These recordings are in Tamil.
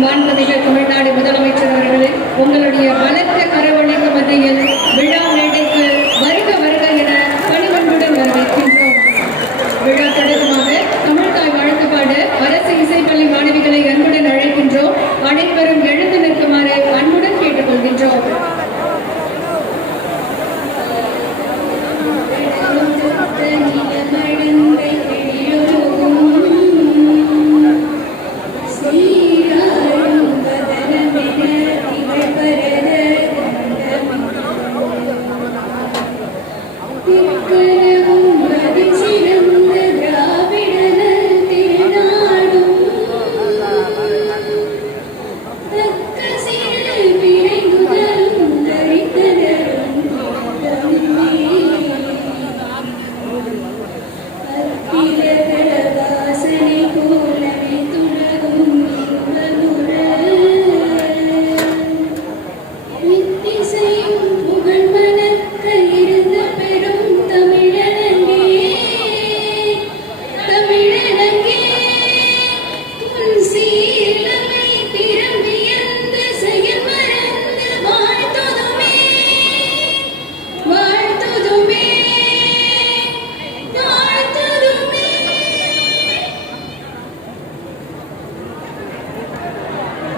மாண்புமிகு தமிழ்நாடு முதலமைச்சர் அவர்களே, உங்களுடைய பலத்த கரவணைக்கு மத்தியில் விழா மேடைக்கு வருக வருக என பணிவன்புடன் வரவேற்கின்றோம். விழா தொடக்கமாக தமிழ்தாய் வாழ்த்துப்பாடு அரசு இசைப்பள்ளி மாணவிகளை அன்புடன் அழைக்கின்றோம். அனைவரும் எழுந்து நிற்குமாறு அன்புடன் கேட்டுக்கொள்கின்றோம்.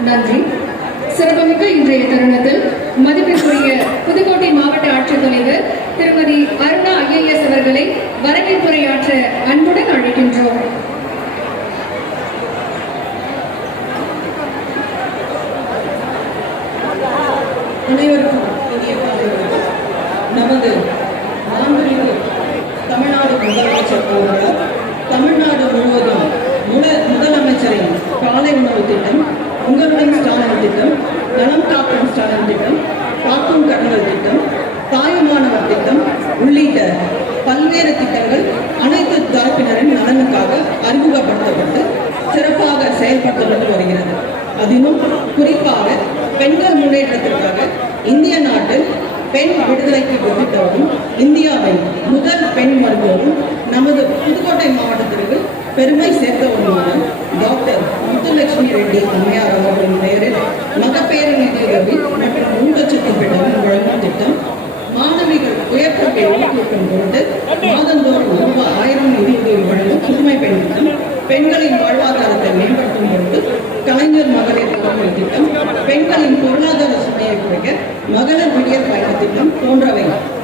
நன்றி. சிறப்புமிக்க இன்றைய தருணத்தில் மதிப்பிற்குரிய புதுக்கோட்டை மாவட்ட ஆட்சித்தலைவர் திருமதி அருணா IAS அவர்களை வரவேற்புரையாற்ற அன்புடன் அழைக்கின்றோம். அனைவருக்கும் நமது மாண்புமிகு தமிழ்நாடு முதலமைச்சர் அவர்கள் தமிழ்நாடு முழுவதும் முதலமைச்சரின் காலை உணவு திட்டம், உங்களுடன் ஸ்டாலின் திட்டம், நலம் காக்கும் ஸ்டாலின் திட்டம், காக்கும் கண்கள் திட்டம், தாயுமானவர் திட்டம் உள்ளிட்ட பல்வேறு திட்டங்கள் அனைத்து தரப்பினரின் நலனுக்காக அறிமுகப்படுத்தப்பட்டு சிறப்பாக செயல்படுத்தப்பட்டு வருகிறது. அதிலும் குறிப்பாக பெண்கள் முன்னேற்றத்திற்காக இந்திய நாட்டில் பெண் விடுதலைக்கு விதித்தவரும் இந்தியாவின் முதல் பெண் மருத்துவரும் நமது புதுக்கோட்டை மாவட்டத்திற்கு பெருமை சேர்த்தவருமான டாக்டர் முத்துலட்சுமி ரெட்டி அம்மையார் அவர்களின் பெயரில் மகப்பேறு நிதியுதவி மற்றும் ஊட்டச்சத்து திட்டம் வழங்கும் திட்டம், மாணவிகள் உயர்கல்வி ஊக்குவிக்கும் பொருட்டு மாதந்தோறும் ரூபாய் 1000 நிதியுதவி வழங்கும் புதுமை பெண் திட்டம், பெண்களின் வாழ்வாதாரத்தை மேம்படுத்தும் பொருட்டு கலைஞர் மகளிர் உதவி திட்டம், பெண்களின் பொருளாதார சுமையை குறைக்க மகளிர் விடியல் பயண திட்டம் போன்றவை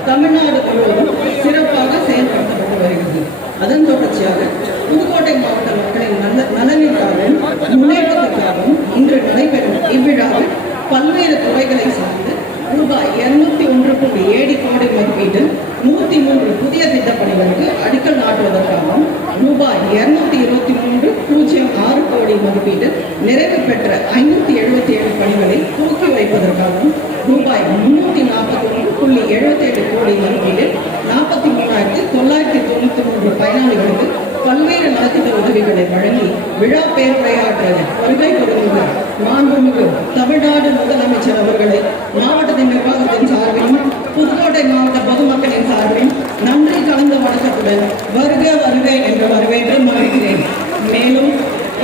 தமிழ்நாடு முழுவதும் சிறப்பாக செயல்படுத்தப்பட்டு வருகிறது. அதன் தொடர்ச்சியாக புதுக்கோட்டை மாவட்ட மக்களின் நலனிற்காகவும் முன்னேற்றத்திற்காகவும் இன்று நடைபெறும் இவ்விழாவில் பல்வேறு துறைகளை சார்ந்து ரூபாய் 201.7 கோடி மதிப்பீட்டில் 103 புதிய திட்டப்பணிகளுக்கு அடிக்கல் நாட்டுவதற்காகவும் ரூபாய் 223.06 கோடி மதிப்பீட்டில் நிறைவு பெற்ற 577 பணிகளை தூக்கி வைப்பதற்காகவும் ரூபாய் 341.77 கோடி மதிப்பீட்டில் 43,993 பயனாளிகளுக்கு பல்வேறு நலத்திட்ட உதவிகளை வழங்கி விழா பேருரையாற்ற வருகை கொடுத்துள்ள மாண்புமிகு தமிழ்நாடு முதலமைச்சர் அவர்களை மாவட்டத்தின் நிர்வாகத்தின் சார்பிலும் புதுக்கோட்டை மாவட்ட பொதுமக்களின் சார்பிலும் நன்றி கலந்த வணக்கத்துடன் வருக வருக என்று வரவேற்று மகிழ்கிறேன். மேலும்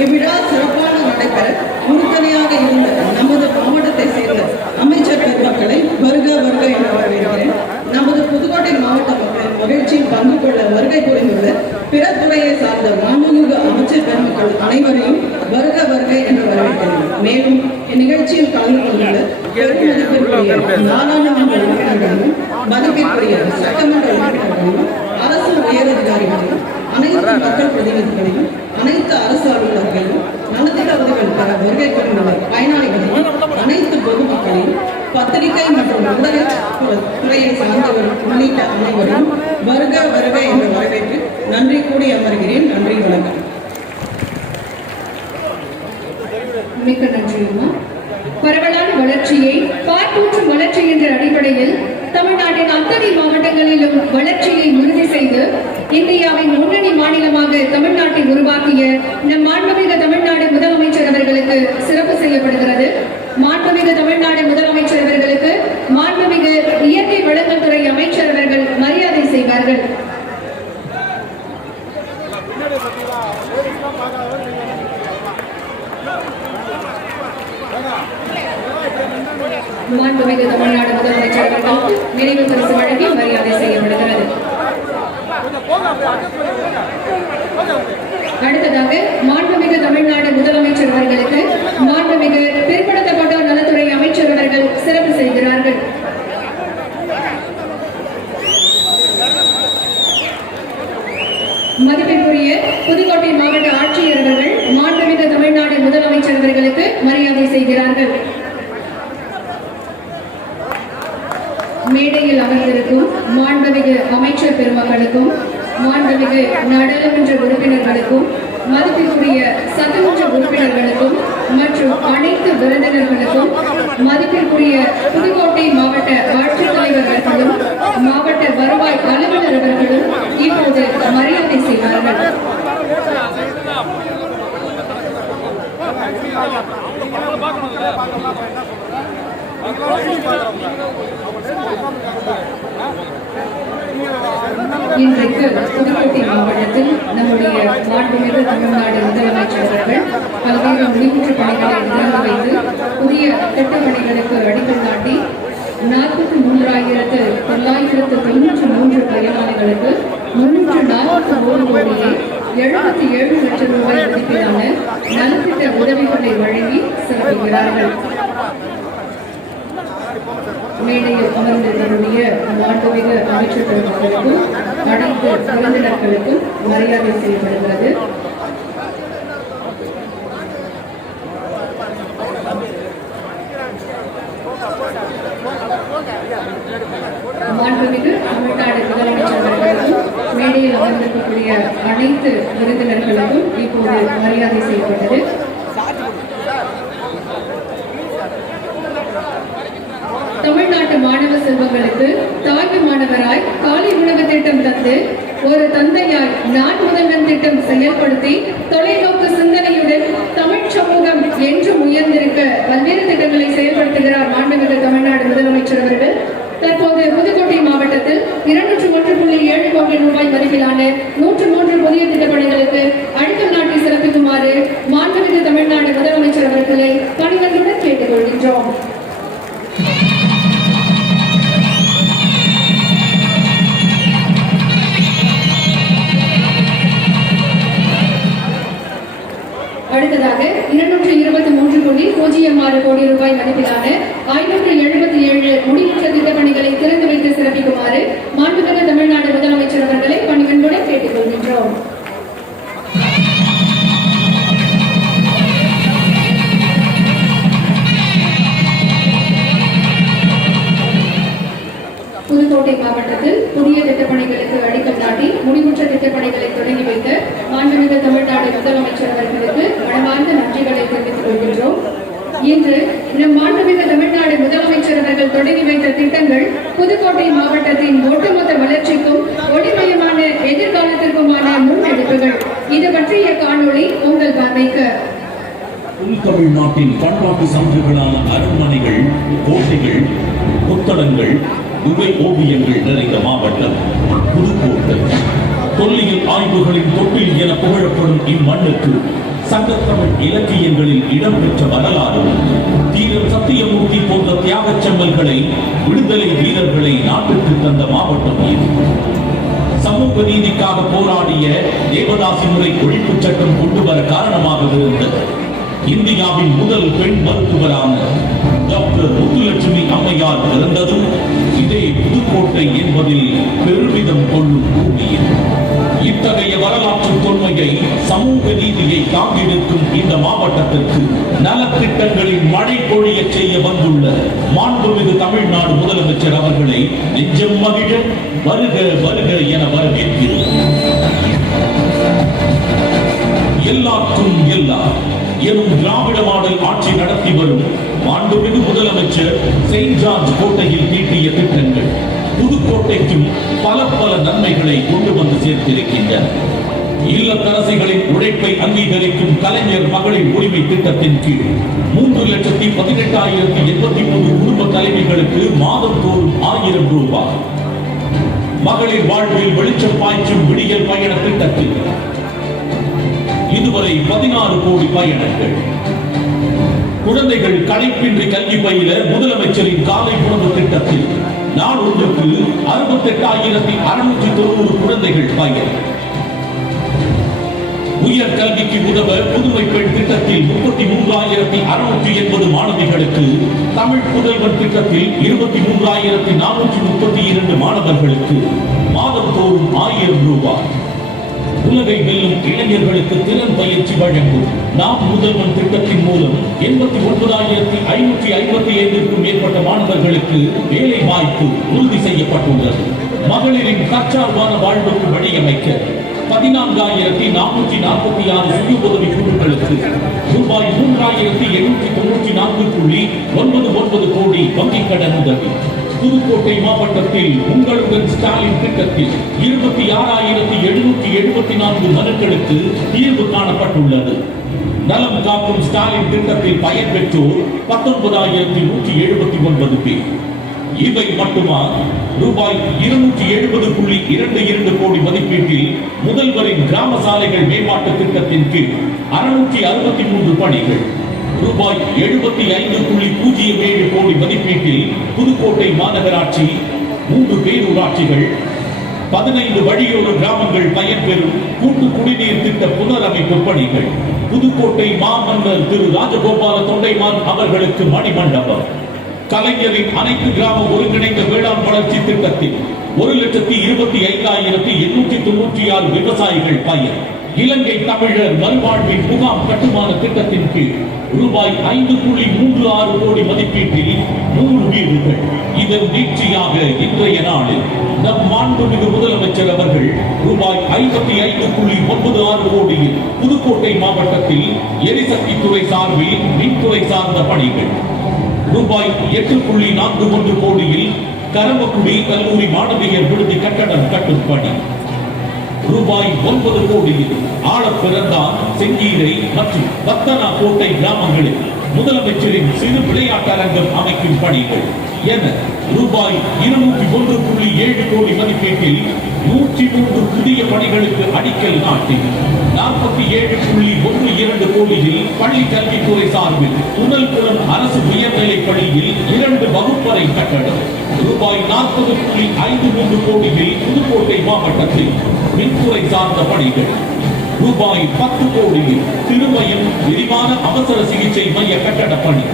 இவ்விழா சிறப்பாக நடைபெற உறுதுணையாக இருந்த நமது மாவட்டத்தை சேர்ந்த அமைச்சர் பெருமக்களை வருக வருக என்று வரவேற்கிறேன். நமது புதுக்கோட்டை மாவட்ட மக்களின் மகிழ்ச்சியில் பங்கு கொள்ள வருகை புரிந்துள்ள பிற துறையை சார்ந்த மாண்புமிகு அமைச்சர் பெருமக்கள் அனைவரையும் வருக வருக என்று வரவேற்கிறேன். மேலும் இந்நிகழ்ச்சியில் கலந்து கொண்டுள்ள பெருமதிப்பிற்குரிய நாடாளுமன்ற உறுப்பினர்களையும் மதிப்பிற்குரிய சட்டமன்ற உறுப்பினர்களையும் அரசு உயரதிகாரிகளையும் அனைத்து மக்கள் பிரதிநிதிகளையும் அனைத்து அரசு அலுவலர்களையும் நலத்திட்ட உதவிகள் பெற வருகை கொண்டுள்ள பயனாளிகளையும் அனைத்து பொதுமக்களையும் பத்திரிகை மற்றும் ஊடக துறையை சார்ந்தவர் உள்ளிட்ட அனைவரையும் வருக வருக என்று வரவேற்று நன்றி கூடி அமர்கிறேன். நன்றி, வணக்கம். மிக்க நன்றியுமா. பரவலான வளர்ச்சியை பார்ப்பூற்றும் வளர்ச்சி என்ற அடிப்படையில் தமிழ்நாட்டின் அத்தனை மாவட்டங்களிலும் வளர்ச்சியை உறுதி செய்து இந்தியாவின் முன்னணி மாநிலமாக தமிழ்நாட்டை உருவாக்கிய நம் மாண்புமிகு தமிழ்நாடு முதலமைச்சர் அவர்களுக்கு சிறப்பு கொள்ளப்படுகிறது. மாண்புமிகு தமிழ்நாடு முதலமைச்சர் அவர்களுக்கு மாண்புமிகு இயற்கை வளங்கள் துறை அமைச்சர் அவர்கள் மரியாதை செய்வார்கள். மாண்புமிகு தமிழ்நாடு முதலமைச்சர் அவர்களுக்கு நினைவு பரிசு வழங்கி மரியாதை செய்யப்படுகிறது. அடுத்ததாக மாண்புமிகு தமிழ்நாடு முதலமைச்சர் அவர்களுக்கு மாண்புமிகு பிற்படுத்தப்பட்டோர் நலத்துறை அமைச்சர் அவர்கள் சிறப்பு செய்கிறார்கள். மதிப்பிற்குரிய புதுக்கோட்டை மாவட்ட ஆட்சியர் அவர்கள் மாண்புமிகு தமிழ்நாடு முதலமைச்சர் அவர்களுக்கு மரியாதை செய்கிறார்கள். மேடையில் அமர்ந்திருக்கும் மாண்புமிகு அமைச்சர் பெருமக்களுக்கும் மாண்புமிகு நாடாளுமன்ற உறுப்பினர்களுக்கும் மதிப்பிற்குரிய சட்டமன்ற உறுப்பினர்களுக்கும் மற்றும் அனைத்து விருந்தினர்களுக்கும் மதிப்பிற்குரிய புதுக்கோட்டை மாவட்ட ஆட்சித்தலைவர் அவர்களும் மாவட்ட வருவாய் அலுவலர் அவர்களும் இப்போது மரியாதை செய்வார்கள். இன்றைக்கு புதுக்கோட்டை மாவட்டத்தில் நம்முடைய மாண்புமிகு தமிழ்நாடு முதலமைச்சர் அவர்கள் பல்வேறு முடிவுற்ற பணிகளை திறந்து வைத்து புதிய திட்டப்பணிகளுக்கு அடிக்கல் நாட்டி 43,993 பயனாளிகளுக்கு 341 கோடியே 77 லட்சம் ரூபாய் மதிப்பிலான நலத்திட்ட உதவிகளை வழங்கி சிறப்பிக்கிறார்கள். மேடையில் அமர்ந்திருக்கக்கூடிய மாண்புமிகு அமைச்சர் பெருமக்களுக்கும் அனைத்து விருந்தினர்களுக்கும் மரியாதை செய்யப்படுகிறது. மாண்புமிகு தமிழ்நாடு முதலமைச்சர் அவர்களுக்கும் மேடையில் அமர்ந்திருக்கக்கூடிய அனைத்து விருந்தினர்களுக்கும் இப்போது மரியாதை செய்யப்பட்டது. தமிழ்நாட்டு மாணவ செல்வங்களுக்கு தாய்மை மாணவராய் காலை உணவு திட்டம் தந்து ஒரு தந்தையாய் நான் முதல்வன் திட்டம் செயல்படுத்தி தொலைநோக்கு சிந்தனையுடன் தமிழ் சமூகம் என்றும் உயர்ந்திருக்க பல்வேறு திட்டங்களை செயல்படுத்துகிறார் மாண்புமிகு தமிழ்நாடு முதலமைச்சர் அவர்கள். தற்போது புதுக்கோட்டை மாவட்டத்தில் 201.7 கோடி ரூபாய் மதிப்பிலான 103 புதிய திட்டப்பணிகளுக்கு அடிக்கல் நாட்டி சிறப்பிக்குமாறு மாண்புமிகு தமிழ்நாடு முதலமைச்சர் அவர்களை பணிகளுடன் கேட்டுக் கொள்கின்றோம். அடுத்ததாக 223.06 கோடி ரூபாய் மதிப்பிலான 577 முடிவுற்ற திட்டப்பணிகளை திறந்து வைத்து சிறப்பிக்குமாறு மாண்புமிகு தமிழ்நாடு முதலமைச்சர் அவர்களை பணிகளுடன் கேட்டுக் கொள்கின்றோம். புதுக்கோட்டை மாவட்டத்தில் புதிய திட்டப்பணிகளுக்கு அடிக்கல் நாட்டி முடிவுற்ற திட்டப்பணிகளை தொடங்கி வைத்த மாண்புமிகு தமிழ்நாடு முதலமைச்சர் அவர்களுக்கு மனமார்ந்த நன்றிகளை தெரிவித்துக் கொள்கின்றோம். இன்று நம் மாண்புமிகு தமிழ்நாடு முதலமைச்சர் அவர்கள் தொடங்கி வைத்த திட்டங்கள் புதுக்கோட்டை மாவட்டத்தின் ஒட்டுமொத்த வளர்ச்சிக்கும் ஒளிமயமான எதிர்காலத்திற்குமான முன்னெடுப்புகள். இது பற்றிய காணொளி உங்கள் பார்வைக்கு. தமிழ்நாட்டின் பண்பாட்டு சான்றுகளான அரண்மனைகள், கோட்டைகள், புத்தளங்கள், குகை ஓவியங்கள் நிறைந்த மாவட்டம் புதுக்கோட்டை. தொல்லியல் ஆய்வுகளின் தொட்டில் என புகழப்படும் இம்மண்ணுக்கு சங்கத்தமிழ் இலக்கியங்களில் இடம்பெற்ற வரலாறு, தீரன் சத்தியமூர்த்தி போன்ற தியாகச் செம்மல்களை, விடுதலை வீரர்களை நாட்டுக்கு தந்த மாவட்டம் இது. சமூக நீதிக்காக போராடிய தேவதாசி முறை ஒழிப்புச் சட்டம் கொண்டு வர காரணமாக இருந்த இந்தியாவின் முதல் பெண் மருத்துவரான டாக்டர் முத்துலட்சுமி அம்மையார் பிறந்ததும் இதே புதுக்கோட்டை என்பதில் பெருமிதம் கொள்ளும் பூமியில். இத்தகைய வரலாற்று தொன்மையை, சமூக நீதியை தாங்கியிருக்கும் இந்த மாவட்டத்திற்கு நலத்திட்டங்களின் மழை பொழிய செய்ய வந்துள்ள மாண்புமிகு தமிழ்நாடு முதலமைச்சர் அவர்களை நெஞ்சம் மகிழ வருக வருக என வரவேற்கிறோம். எல்லாருக்கும் எல்லாம் எனும் திராவிட மாடல் ஆட்சி நடத்தி வரும் மாண்புமிகு முதலமைச்சர் செயின்ட் ஜார்ஜ் கோட்டையில் தீட்டிய திட்டங்கள் புதுக்கோட்டைக்கும் பல பல நன்மைகளை கொண்டு வந்து சேர்த்திருக்கின்றன. இல்லத்தரசிகளின் உழைப்பை அங்கீகரிக்கும் கலைஞர் மகளிர் உரிமை திட்டத்தின் கீழ் 3,18,083 குடும்ப தலைவிகளுக்கு மாதந்தோறும் 1000 ரூபாய். மகளிர் வாழ்வில் வெளிச்சம் பாய்ச்சும் விடியல் பயண திட்டத்தில் இதுவரை 16 கோடி பயணங்கள். குழந்தைகள் களைப்பின்றி கல்வி பயில முதலமைச்சரின் காலை உணவு திட்டத்தில் நாள் ஒன்றுக்கு 68,690 குழந்தைகள் பயன். உயர் கல்விக்கு உதவ புதுமை பெண் திட்டத்தில் 33,680 மாணவிகளுக்கு, தமிழ் புதல்வன் திட்டத்தில் 23,432 மாணவர்களுக்கு மாதந்தோறும் 1000 ரூபாய். உலகை வெல்லும் இளைஞர்களுக்கு திறன் பயிற்சி வழங்கும் நாம் முதல்வன் திட்டத்தின் மூலம் 89,555க்கும் மேற்பட்ட மாணவர்களுக்கு வேலை வாய்ப்பு உறுதி செய்யப்பட்டுள்ளது. மகளிரின் தற்சார்பான வாழ்வுக்கு வழியமைக்க 14,446 சுய உதவி குழுக்களுக்கு ரூபாய் 3,894.99 கோடி வங்கிக் கடன் உதவி. புதுக்கோட்டை மாவட்டத்தில் உங்களுடன் ஸ்டாலின் திட்டத்தில் 26,774 மனுக்களுக்கு தீர்வு காணப்பட்டுள்ளது. நலம் காக்கும் ஸ்டாலின் திட்டத்தில் பயன் பெற்றோர் 19,179 பேர். இவை மட்டுமா? ரூபாய் 270.22 கோடி மதிப்பீட்டில் முதல்வரின் கிராம சாலைகள் மேம்பாட்டு திட்டத்தின் கீழ் 663 பணிகள். ரூபாய் 75.07 கோடி மதிப்பீட்டில் புதுக்கோட்டை மாநகராட்சி 3 பேரூராட்சிகள் 15 வழியோர கிராமங்கள் பயன்பெறும் கூட்டு குடிநீர் திட்ட புனரமைப்பு பணிகள். புதுக்கோட்டை மாமன்னர் திரு ராஜகோபால தொண்டைமான் அவர்களுக்கு மணிமண்டபம். கலைஞரின் அனைத்து கிராம ஒருங்கிணைந்த வேளாண் வளர்ச்சி திட்டத்தில் 1,25,896 விவசாயிகள் பயன். இலங்கை தமிழர் மறுவாழ்வின் முகாம் கட்டுமான திட்டத்தின் கீழ் ரூபாய் 5.36 கோடி மதிப்பீட்டில் 100 வீடுகள். இதன் நீட்சியாக இன்றைய நாளில் நம் மாண்புமிகு முதலமைச்சர் அவர்கள் ரூபாய் 55.96 கோடியில் புதுக்கோட்டை மாவட்டத்தில் எரிசக்தி துறை சார்பில் மின்துறை சார்ந்த பணிகள். ரூபாய் 8.41 கோடியில் கரம்பக்குடி கல்லூரி மாணவியர் விடுதி கட்டடம் கட்டும் பணி. ரூபாய் 9 கோடியில் ஆழப்பிறந்தான், செங்கீரை மற்றும் பத்தனா கோட்டை கிராமங்களில் முதலமைச்சரின் சிறு விளையாட்டரங்கம் அமைக்கும் பணிகள் என ரூபாய் 201.7 கோடி மதிப்பீட்டில் 103 புதிய பணிகளுக்கு அடிக்கல் நாட்டி 47.12 கோடியில் பள்ளி கல்வித்துறை சார்பில் புனல்குளம் அரசு உயர்நிலைப் பள்ளியில் 2 வகுப்பறை கட்டடம். ரூபாய் 40.53 கோடியில் புதுக்கோட்டை மாவட்டத்தில் மின்துறை சார்ந்த பணிகள். ரூபாய் 10 கோடியில் திருமயம் விரிவான அவசர சிகிச்சை மைய கட்டட பணி.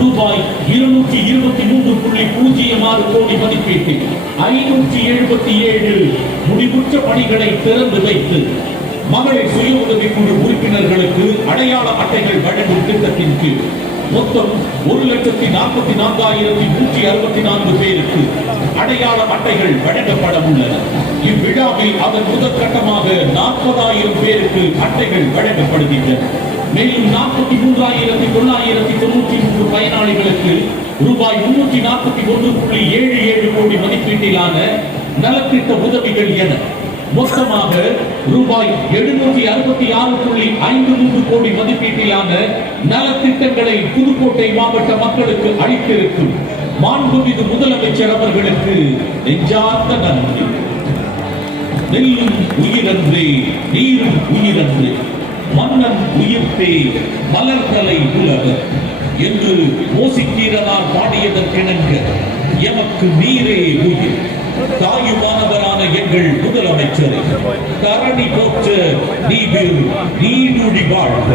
ரூபாய் 223.06 கோடி மதிப்பீட்டில் 577 முடிவுற்ற பணிகளை திறந்து வைத்து மகளிர் சுய உதவி குழு உறுப்பினர்களுக்கு அடையாள அட்டைகள் வழங்கும் திட்டத்தின் கீழ் மொத்தம் 1,44,164 பேருக்கு அடையாள அட்டைகள் வழங்கப்பட உள்ளன. இவ்விழாவில் அதன் முதற்கட்டமாக 40,000 பேருக்கு அட்டைகள் வழங்கப்படுகின்றன. மேலும் 43,993 பயனாளிகளுக்கு ரூபாய் 341.77 கோடி மதிப்பீட்டிலான நலத்திட்ட உதவிகள் என மொத்தமாக ரூபாய் 766.53 கோடி மதிப்பீட்டிலான நலத்திட்டங்களை புதுக்கோட்டை மாவட்ட மக்களுக்கு அளித்திருக்கும் மாண்புமிகு முதலமைச்சர் அவர்களுக்கு நெஞ்சார்ந்த நன்றி. நெல்லும் உயிரன்றே, நீரும் உயிரன்றே, மன்னன் உயிர்த்தே, மலர்தலை உலக என்று மோசிக்கீரனார் பாடியதற்கிணங்க எமக்கு நீரே உயிர். தாயுமானவரான எங்கள் முதலமைச்சரை தரணி போற்ற நீர் நீடுழி வாழ்க.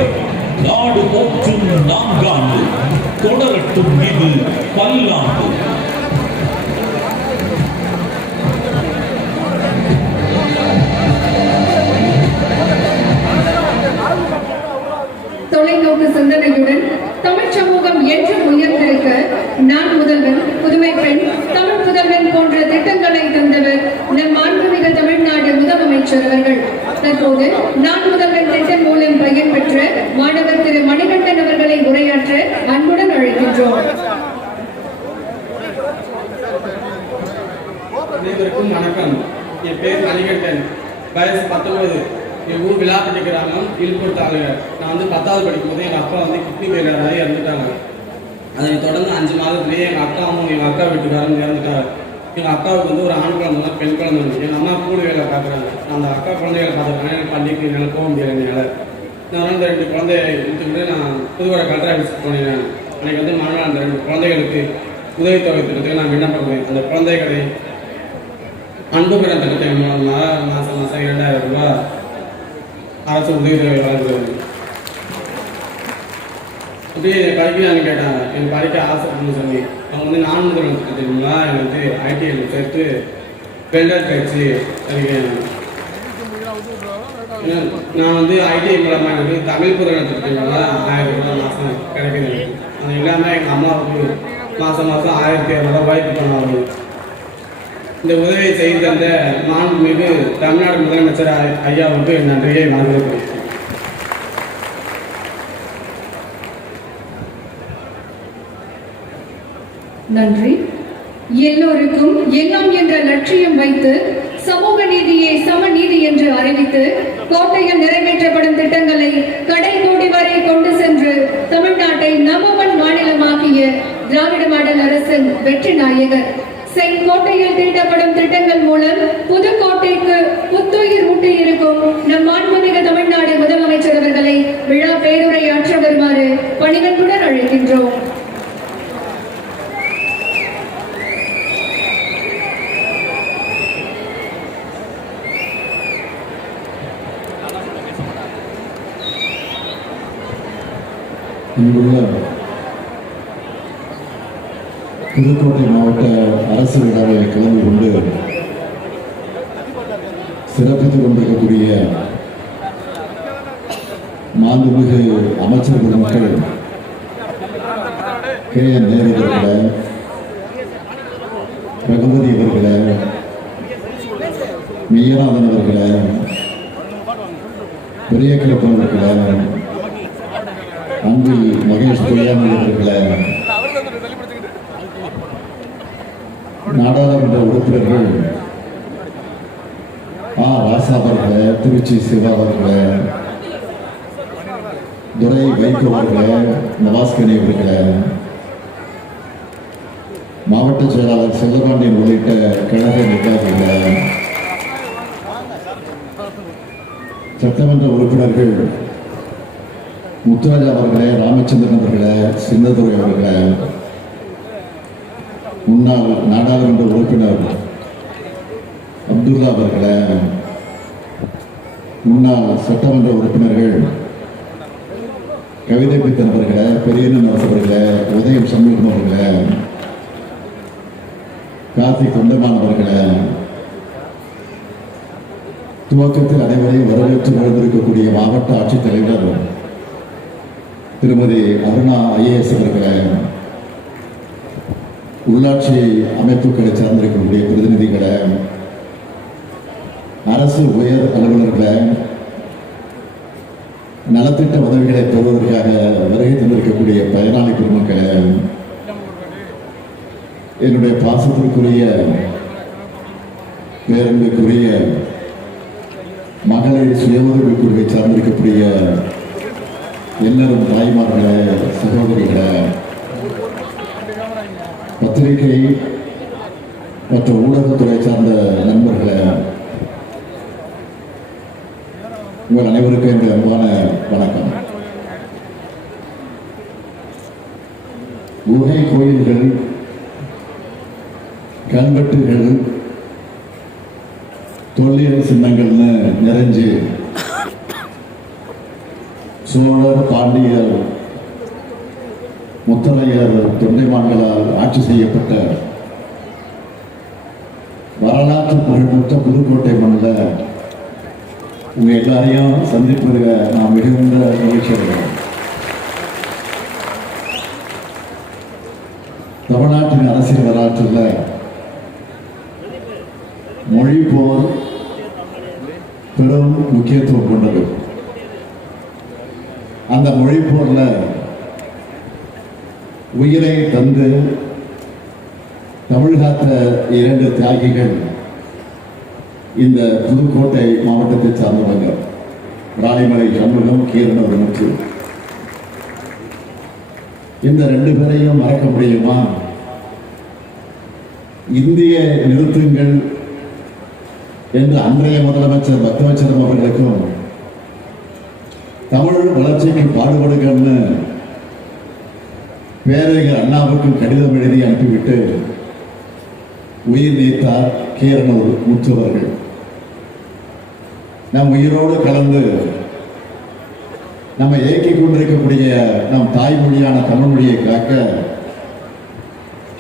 நாடு போற்றும் நான்காண்டு தொடரட்டும் இது பல்லாண்டு. தொலைநோக்கு சிந்தனையுடன் தமிழ் சமூகம் என்றும் உயர்ந்திருக்க நான் முதல்வன், புதுமை பெண், தமிழ் புதல்வன் போன்ற திட்டங்களை தந்தவர் நம் மாண்புமிகு தமிழ்நாடு முதலமைச்சர் அவர்கள். தற்போது நான் முதல்வன் திட்டம் மூலம் பயன்பெற்ற மாணவர் திரு மணிகண்டன் அவர்களை உரையாற்ற அன்புடன் அழைக்கின்றோம். அனைவருக்கும் வணக்கம். என் பேர் மணிகண்டன், வயசு 19. எங்கள் ஊர் விழாப்பட்டி கிராமம் இழுப்பூர் தாலுகா. நான் வந்து 10வது படிக்கும்போது எங்கள் அப்பா வந்து கிட்னி ஃபெயிலியர் ஆகி இறந்துட்டாங்க. அதை தொடர்ந்து 5 மாதத்துலேயே எங்கள் அக்காவும் எங்கள் அக்கா வீட்டுக்காரங்க இறந்துட்டாங்க. எங்கள் அக்காவுக்கு வந்து ஒரு ஆண் குழந்தை தான், பெண் குழந்தை வந்து. எங்கள் அம்மா கூலி வேலை பார்க்குறாங்க. அந்த அக்கா குழந்தைகளை பார்த்துருக்காங்க. எனக்கு பள்ளிக்கு என்னால் போக முடியல. நான் இந்த 2 குழந்தைய எடுத்துக்கிட்டு நான் புதுக்கோட்டை கலெக்டர் ஆஃபீஸுக்கு போனேன். அன்றைக்கி வந்து மறுநாள் அந்த 2 குழந்தைகளுக்கு உதவித்தொகை திட்டத்துக்கு நான் விண்ணப்பிக்கிறேன். அந்த குழந்தைகளை அன்பு பெறும் திட்டத்தின் மூலமாக மாதம் 2000 ரூபாய் அரசு உதவித்தொகை வழங்குகிறது. அப்படியே படிக்கலான்னு கேட்டாங்க. எனக்கு படிக்க ஆசை அப்படின்னு சொல்லி அவங்க வந்து 4 முதல் திட்டத்தின் மூலம் எனக்கு வந்து ஐடிஐயில் சேர்த்து வெல்டர் பயிற்சி அறிவிக்கிறேன். நான் வந்து ஐடிஐ மூலமாக எனக்கு தமிழ் புதன திட்டத்தின் மூலம் 1000 ரூபாய் மாதம் கிடைக்குது. அது இல்லாமல் எங்கள் அம்மாவுக்கு மாதம் 1200 ரூபாய்க்கு பண்ணுவாங்க. இந்த உதவியை செய்து தந்த மாண்புமிகு தமிழ்நாடு முதலமைச்சர் ஐயாவுக்கு நன்றியை வழங்குகிறேன். நன்றி. எல்லோருக்கும் எல்லாம் என்ற லட்சியம் வைத்து சமூக நீதியை சமநீதி என்று அறிவித்து கோட்டையில் நிறைவேற்றப்படும் திட்டங்களை கடைக்கோடி வரை கொண்டு சென்று தமிழ்நாட்டை நம்பர் மாநிலமாக்கிய திராவிட மாடல் அரசின் வெற்றி நாயகர் செங்கோட்டையில் தீட்டப்படும் திட்டங்கள் மூலம் புதுக்கோட்டைக்கு புத்துயிர் ஊட்டியிருக்கும் நம் மாண்புமிகு தமிழ்நாடு முதலமைச்சர் அவர்களை விழா பேருரையாற்ற வருமாறு பணிவன்புடன் அழைக்கின்றோம். இங்குள்ள புதுக்கோட்டை மாவட்ட அரசு விழாவில் கலந்து கொண்டு சிறப்பித்துக் கொண்டிருக்கக்கூடிய மாண்புமிகு அமைச்சர் பெருமக்கள் KN நேரு அவர்களே, ரகுபதி அவர்களே, மீராதன் அவர்களே, பெரியக்கிழப்பன் அவர்களே, அன்பில் மகேஷ் பொய்யாமி அவர்களே, நாடாளுமன்ற உறுப்பினர்கள் ராசா அவர்களே, திருச்சி சிவா அவர்களே, துரை வைகோ அவர்களே, நவாஸ்கனி அவர்களே, மாவட்ட செயலாளர் செல்லபாண்டியன் உள்ளிட்ட கழக நிர்வாகிகளே, சட்டமன்ற உறுப்பினர்கள் முத்துராஜா அவர்களே, ராமச்சந்திரன் அவர்களே, சின்னதுரை அவர்களே, முன்னாள் நாடாளுமன்ற உறுப்பினர் அப்துல்லா அவர்களே, முன்னாள் சட்டமன்ற உறுப்பினர்கள் கவிதை பித்தன் அவர்களே, பெரியண்ணன் அவர்களே, உதயம் சண்முகம் அவர்களே, கார்த்திக் தொண்டமான் அவர்களே, துவக்கத்தில் அனைவரையும் வரவேற்று வந்திருக்கக்கூடிய மாவட்ட ஆட்சித்தலைவர் திருமதி அருணா IAS அவர்களே, உள்ளாட்சி அமைப்புகளை சார்ந்திருக்கக்கூடிய பிரதிநிதிகளை, அரசு உயர் அலுவலர்களை, நலத்திட்ட உதவிகளை பெறுவதற்காக வருகை தந்திருக்கக்கூடிய பயனாளி பெருமக்களை, என்னுடைய பாசத்திற்குரிய பேரன்புக்குரிய மகளிர் சுய உதவி குழுவை சார்ந்திருக்கக்கூடிய எல்லாரும் தாய்மார்களே, சகோதரிகளே, பத்திரிகை மற்றும் ஊடகத்துறை சார்ந்த நண்பர்களே, உங்கள் அனைவருக்கும் என்னுடைய அன்பான வணக்கம். குகை கோயில்கள், கல்வெட்டுகள், தொல்லியல் சின்னங்கள்னு நிறைஞ்சு சோழர், பாண்டியர், முத்தரையர், தொண்டைமான்களால் ஆட்சி செய்யப்பட்ட வரலாற்று புகழ்பெற்ற புதுக்கோட்டை மண்ணில் உங்க எல்லாரையும் சந்திப்பதில் நான் மிகுந்த மகிழ்ச்சி அடைகிறேன். தமிழ்நாட்டின் அரசியல் வரலாற்றில் மொழி போர் பெரும் முக்கியத்துவம் கொண்டது. அந்த மொழி போர்ல உயிரை தந்து தமிழ்காத்த 2 தியாகிகள் இந்த புதுக்கோட்டை மாவட்டத்தை சார்ந்தவங்க. ராணிமலை சண்முகம், கீரனூர் முத்து. இந்த 2 பேரையும் மறக்க முடியுமா? இந்திய நிறுத்துங்கள் என்று அன்றைய முதலமைச்சர் பக்தவச்சலம் அவர்களுக்கும் தமிழ் வளர்ச்சிக்கு பாடுபடுங்கன்னு பேரறிஞர் அண்ணாவுக்கும் கடிதம் எழுதி அனுப்பிவிட்டு உயிர் நீத்தார் கீரனூர் முத்து அவர்கள். நம் உயிரோடு கலந்து நம்ம இயக்கிக் கொண்டிருக்கக்கூடிய நம் தாய்மொழியான தமிழ் மொழியை காக்க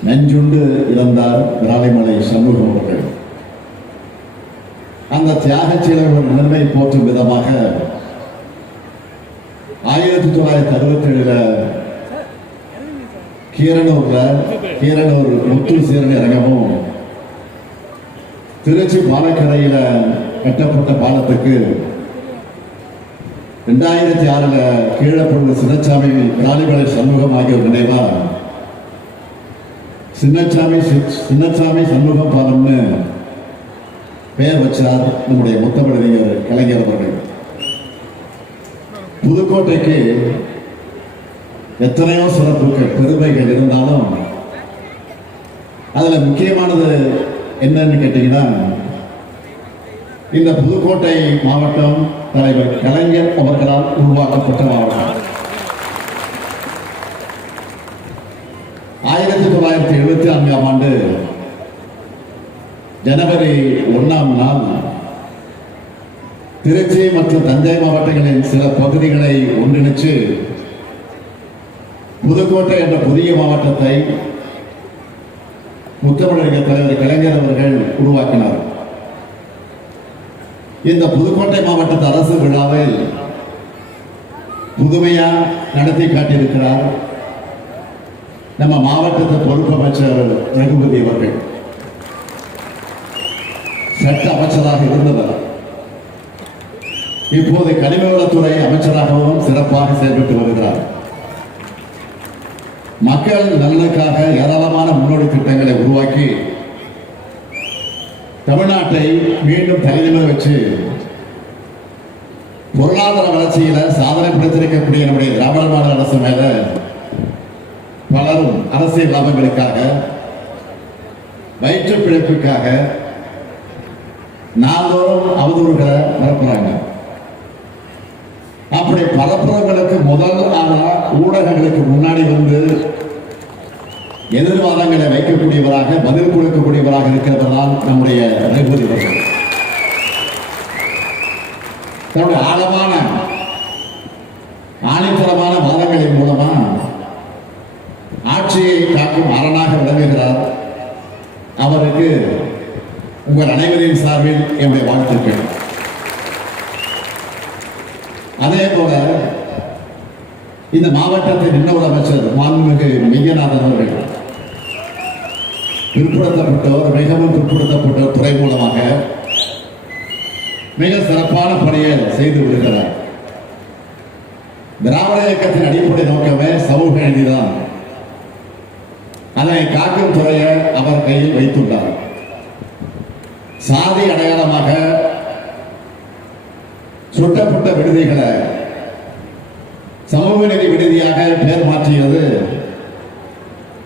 நெஞ்சுண்டு இறந்தார் விராலிமலை சண்முகம் அவர்கள். அந்த தியாகச் சீலர்கள் நிலைமை போற்றும் விதமாக 1967 கீரனூர் முத்து சீரணி அரங்கமும் திருச்சி பாலக்கரையில கட்டப்பட்ட பாலத்துக்கு 2006 கீழப்பொருள் சின்னசாமி விராலிமலை சண்முகம் ஆகியோர் நினைவா சின்னசாமி சண்முகம் பாலம்னு பெயர் வச்சார் நம்முடைய முத்தமிழறிஞர் கலைஞர் அவர்கள். புதுக்கோட்டைக்கு எத்தனையோ சிறப்புகள் பெருமைகள் இருந்தாலும் அதுல முக்கியமானது என்னன்னு கேட்டீங்கன்னா, இந்த புதுக்கோட்டை மாவட்டம் தலைவர் கலைஞர் அவர்களால் உருவாக்கப்பட்ட மாவட்டம். 1974ஆம் ஆண்டு ஜனவரி 1ஆம் நாள் திருச்சி மற்றும் தஞ்சை மாவட்டங்களின் சில பகுதிகளை ஒன்றிணைச்சு புதுக்கோட்டை என்ற புதிய மாவட்டத்தை முத்தமிழறிஞர் தலைவர் கலைஞர் அவர்கள் உருவாக்கினார். இந்த புதுக்கோட்டை மாவட்டத்து அரசு விழாவில் புதுமையா நடத்தி காட்டியிருக்கிறார் நம்ம மாவட்டத்து பொறுப்பு அமைச்சர் ரகுபதி அவர்கள். சட்ட அமைச்சராக இருந்தவர் இப்போது கனிமவளத்துறை அமைச்சராகவும் சிறப்பாக செயல்பட்டு வருகிறார். மக்கள் நலனுக்காக ஏராளமான முன்னோடி திட்டங்களை உருவாக்கி தமிழ்நாட்டை மீண்டும் தலைநிமிர வச்சு பொருளாதார வளர்ச்சியில சாதனை படைத்திருக்கக்கூடிய நம்முடைய திராவிட மாடல் அரசு மேல பலரும் அரசியல் லாபங்களுக்காக வயிற்று பிழைப்புக்காக நாள்தோறும் அவதூறுகளை பரப்புறாங்க. அப்படி பரப்புறவங்களுக்கு முதல் ஆளா ஊடகங்களுக்கு முன்னாடி வந்து எதிர்வாதங்களை வைக்கக்கூடியவராக பதில் கொடுக்கக்கூடியவராக இருக்கிறவர் தான் நம்முடைய ரகுபதி அவர்கள். தன்னுடைய ஆழமான ஆணித்தரமான வாதங்களின் மூலமா ஆட்சியை காக்கும் அரணாக விளங்குகிறார். அவருக்கு உங்கள் அனைவரின் சார்பில் என்னுடைய வாழ்த்துக்கள். அதே போல இந்த மாவட்டத்தின் இன்னொரு அமைச்சர் மாண்புமிகு மெய்யநாதன் அவர்கள் பிற்படுத்தப்பட்டோர், மிகவும் பிற்படுத்தப்பட்டோர் துறை மூலமாக மிக சிறப்பான பணியை செய்து வருகிறார். திராவிட இயக்கத்தின் அடிப்படை நோக்கமே சமூக நீதிதான். அதனை காக்கும் துறையை அவர் கையில் வைத்துள்ளார். சாதி அடையாளமாக சுட்டப்பட்ட விடுதிகளை சமூக நீதி விடுதியாக பெயர் மாற்றியது.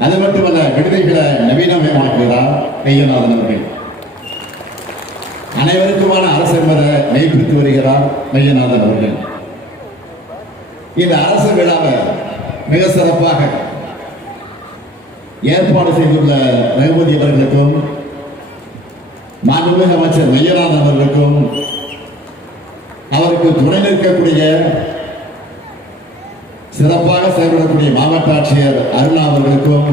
அது மட்டுமல்ல, விடுதிகளை நவீனமயமாக்குகிறார் மெய்யநாதன் அவர்கள். அனைவருக்குமான அரசு என்பதை மெய்ப்பித்து வருகிறார் மெய்யநாதன் அவர்கள். இந்த அரசு விழாவை மிக சிறப்பாக ஏற்பாடு செய்துள்ள ரகுபதி அவர்களுக்கும் மாண்புமிகு அமைச்சர் மெய்யநாதன் அவர்களுக்கும் அவருக்கு துணை நிற்கக்கூடிய சிறப்பாக செயல்படக்கூடிய மாவட்ட ஆட்சியர் அருணா அவர்களுக்கும்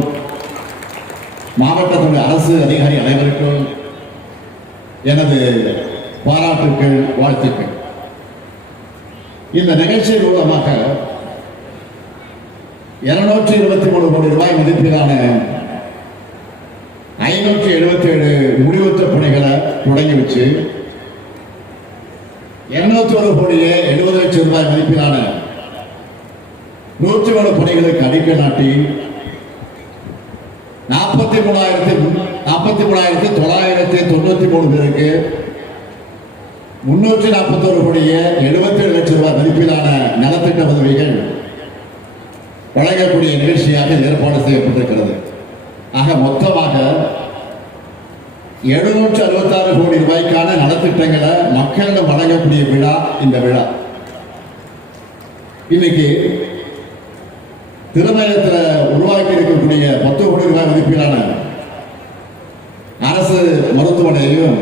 மாவட்டத்துடைய அரசு அதிகாரி அனைவருக்கும் எனது பாராட்டுக்கள், வாழ்த்துக்கள். இந்த நிகழ்ச்சி மூலமாக 223 கோடி ரூபாய் மதிப்பிலான 577 முடிவுற்ற பணிகளை தொடங்கி வச்சு 201 கோடியே 70 லட்சம் ரூபாய் மதிப்பிலான 107 பணிகளுக்கு அடிக்கல் நாட்டி 43,993 பேருக்கு 341 கோடியே 77 லட்சம் ரூபாய் மதிப்பிலான நலத்திட்ட உதவிகள் வழங்கக்கூடிய நிகழ்ச்சியாக ஏற்பாடு செய்யப்பட்டிருக்கிறது. ஆக மொத்தமாக 766 கோடி ரூபாய்க்கான நலத்திட்டங்களை மக்களிடம் வழங்கக்கூடிய விழா இந்த விழா. இன்னைக்கு திருமயத்தில் உருவாக்கி இருக்கக்கூடிய 10 கோடி ரூபாய் மதிப்பிலான அரசு மருத்துவமனையையும்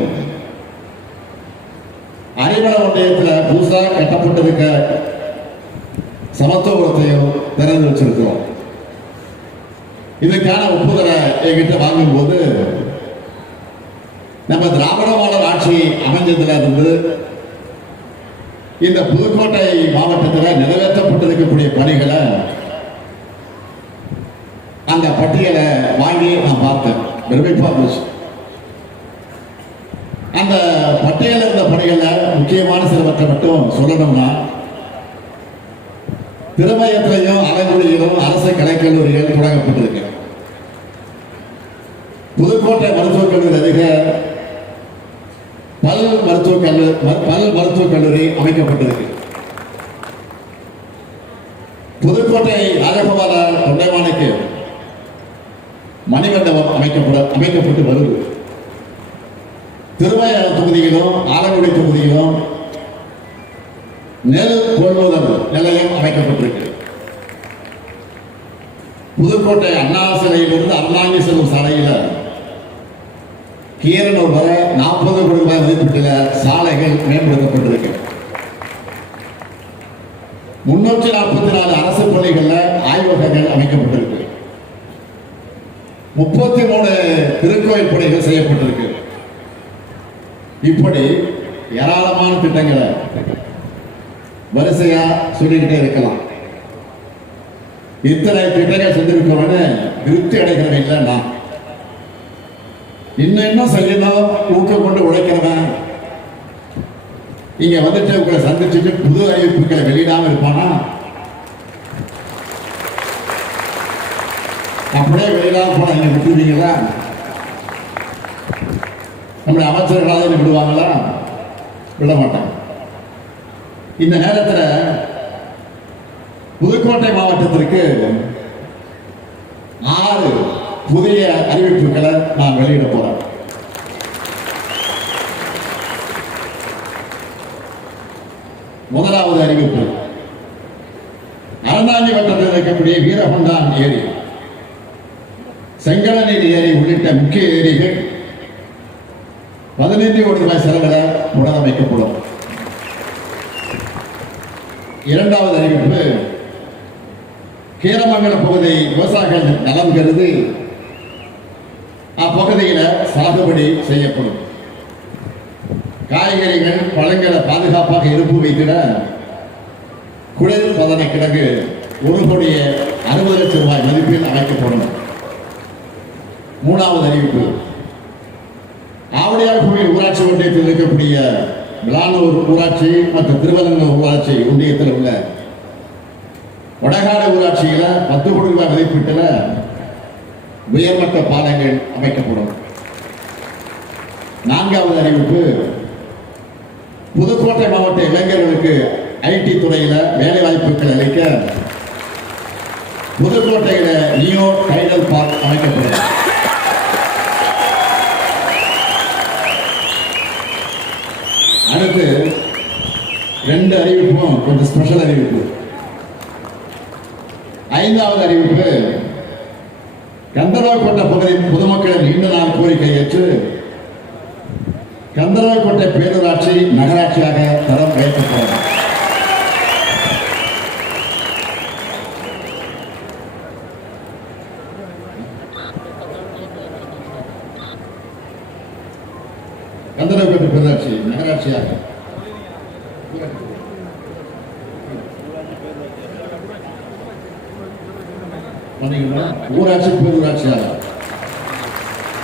அறிவள ஒன்றியத்தில் புதுசாக கட்டப்பட்டிருக்க சமத்துவத்தையும் திறந்து வச்சிருக்கிறோம். இதுக்கான ஒப்புதலை என்கிட்ட வாங்கும்போது நம்ம திராவிட மாடல் ஆட்சி அமைஞ்சதுல இருந்து இந்த புதுக்கோட்டை மாவட்டத்தில் நிறைவேற்றப்பட்டிருக்கக்கூடிய பணிகளை அந்த பட்டியலை வாங்கி நான் பார்த்தேன். பிரமிப்பா போச்சு. அந்த பட்டியலில் இருந்த பணிகளில் முக்கியமான சிலவற்றை மட்டும் சொல்லணும்னா, திருமயத்திலையும் அலங்குடியிலும் அரசு கலைக்கல்லூரிகள் தொடங்கப்பட்டிருக்கு. புதுக்கோட்டை மருத்துவக் கல்லூரி அருகே பல் மருத்துவக் கல்லூரி அமைக்கப்பட்டிருக்கு. புதுக்கோட்டை ராஜகோபால தொண்டைமானுக்கு மணிமண்டபம் அமைக்கப்பட்டு வருது. திருமய தொகுதியிலும் ஆலங்குடி தொகுதியிலும் நெல் கொள்முதல் நிலையம் அமைக்கப்பட்டிருக்கு. புதுக்கோட்டை அண்ணா சிலையிலிருந்து அருணாங்கி செல்லும் சாலையில் கீரனூர் வரை 40 கோடி ரூபாய் மதிப்பீட்டில் சாலைகள் மேம்படுத்தப்பட்டிருக்கு. 344 அரசு பள்ளிகளில் ஆய்வகங்கள் அமைக்கப்பட்டிருக்கு. 33 திருக்கோயில் பணிகள் செய்யப்பட்டிருக்கு. இப்படி ஏராளமான திட்டங்களை வரிசையா சொல்லிக்கிட்டே இருக்கலாம். இத்தனை திட்டங்கள் செஞ்சிருக்கிறோன்னு திருப்தி அடைகிறவன் இல்லை. நான் இன்னும் செய்யணும் ஊக்கம் கொண்டு உழைக்கிறவன் இங்க வந்துட்டு உங்களை சந்திச்சுட்டு புது அறிவிப்புகளை வெளியிடாம இருப்பானா? அப்படியே வெளியிடாம போனா நீங்க விட்டுருவீங்களா? நம்முடைய அமைச்சர்களாக விடுவாங்களா? விட மாட்டாங்க. இந்த நேரத்தில் புதுக்கோட்டை மாவட்டத்திற்கு 6 புதிய அறிவிப்புகளை நான் வெளியிட போறேன். முதலாவது அறிவிப்பு, அறந்தாங்கி வட்டத்தில் இருக்கக்கூடிய வீரகொண்டான் ஏரி, செங்கலநீர் ஏரி உள்ளிட்ட முக்கிய ஏரிகள் 15 கோடி ரூபாய் செலவில் புனரமைக்கப்படும். இரண்டாவது அறிவிப்பு, கீரமங்கலம் பகுதி விவசாயிகள் நலம் கருதி அப்பகுதியில் சாகுபடி செய்யப்படும். காய்கறிகள் பழங்களை பாதுகாப்பாக இருப்பு வைத்திட குளிர் பதன கிடங்கு 1 கோடியே 60 லட்சம் ரூபாய் மதிப்பில் அமைக்கப்படும். மூணாவது அறிவிப்பு, ஆவடியார் கோவில் ஊராட்சி ஒன்றியத்தில் இருக்கக்கூடிய விளானூர் ஊராட்சி மற்றும் திருவலங்கூர் ஊராட்சி ஒன்றியத்தில் உள்ள வடகாடு ஊராட்சியில் 10 கோடி ரூபாய் மதிப்பீட்டில் உயர்மட்ட பாலங்கள் அமைக்கப்படும். நான்காவது அறிவிப்பு, புதுக்கோட்டை மாவட்ட இளைஞர்களுக்கு ஐடி துறையில் வேலை வாய்ப்புகள் அளிக்க புதுக்கோட்டையில் நியோ டைடல் பார்க் அமைக்கப்படும். அடுத்து 2 அறிவிப்பும் கொஞ்சம் ஸ்பெஷல் அறிவிப்பு. 5வது அறிவிப்பு, கந்தராக்கோட்டை பகுதி பொதுமக்களின் நீண்ட நாள் கோரிக்கை ஏற்று கந்தராக்கோட்டை பேரூராட்சி நகராட்சியாக தரம் உயர்த்தப்படும். கந்தராக்கோட்டை பேரூராட்சி நகராட்சியாக ஊராட்சி பேரூராட்சியாக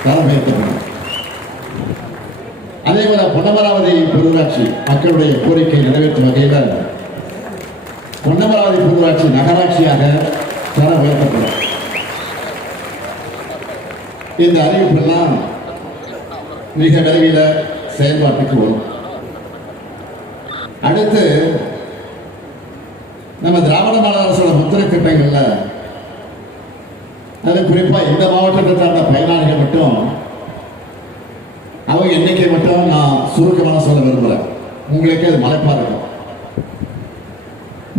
தரம் உயர்த்தப்படும். அதேபோல பொன்னமராவதி பேரூராட்சி மக்களுடைய கோரிக்கை நிறைவேற்றும் வகையில் பொன்னமராவதி பேரூராட்சி நகராட்சியாக தரம் உயர்த்தப்படும். இந்த அறிவிப்பெல்லாம் மிக விரைவில் செயல்பாட்டுக்கு வரும். அடுத்து நம்ம திராவிட மாடல் அரசோட முத்திரை திட்டங்கள்ல அது குறிப்பா இந்த மாவட்டத்தை சார்ந்த பயனாளிகள் மட்டும் அவங்க எண்ணிக்கை மட்டும் நான் சுருக்கமாக சொல்ல விரும்புகிறேன். உங்களுக்கு அது மலைப்பா இருக்கும்.